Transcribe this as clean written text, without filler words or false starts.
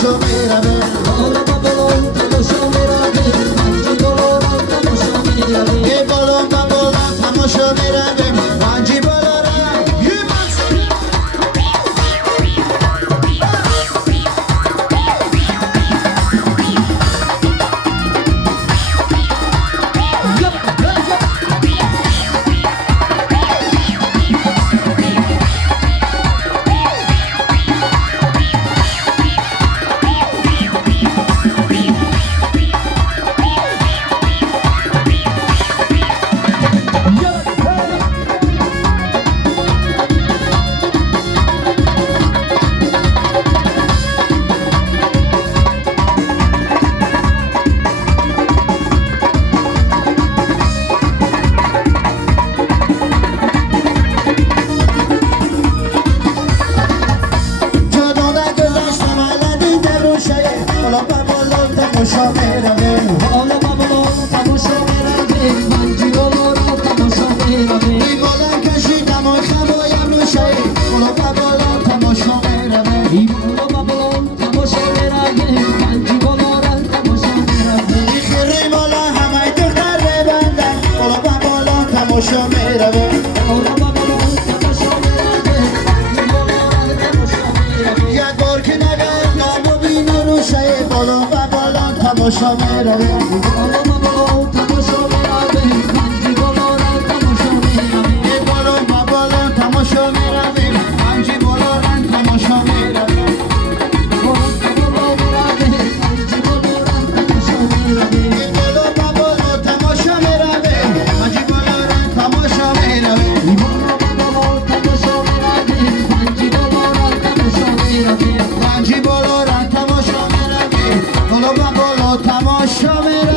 تماشا میروه بالا با بالون تماشا میروه پنجی بالا تماشا میروه ای بالا با بالا تماشا میروه پنجی بالا را تماشا میروه بالا با بالون تماشا میروه پنجی بالا تماشا میروه ای بالا کشی دمای خوایم روشه بالا با بالا تماشا میروه ای بالا با بالون تماشا میروه پنجی بالا تماشا میروه ای خیلی بالا همه دختر ببندن بالا با بالا تماشا میروه بالا با بالون تماشا میروه پنجی بالا تماشا میروه یک بار که نگرد نبودین روشه بالا با بالا تماشا میروه بالا با بالون تماشا میروه پنجی بالا تماشا میروه ای بالا با بالا تماشا میرویم پنجی بالا رنگ تماشا میرویم ای بالا با بالا تماشا میرویم پنجی بالا رنگ تماشا میرویم پنجی بالا رنگ تماشا میرویم بالا با بالا تماشا میرویم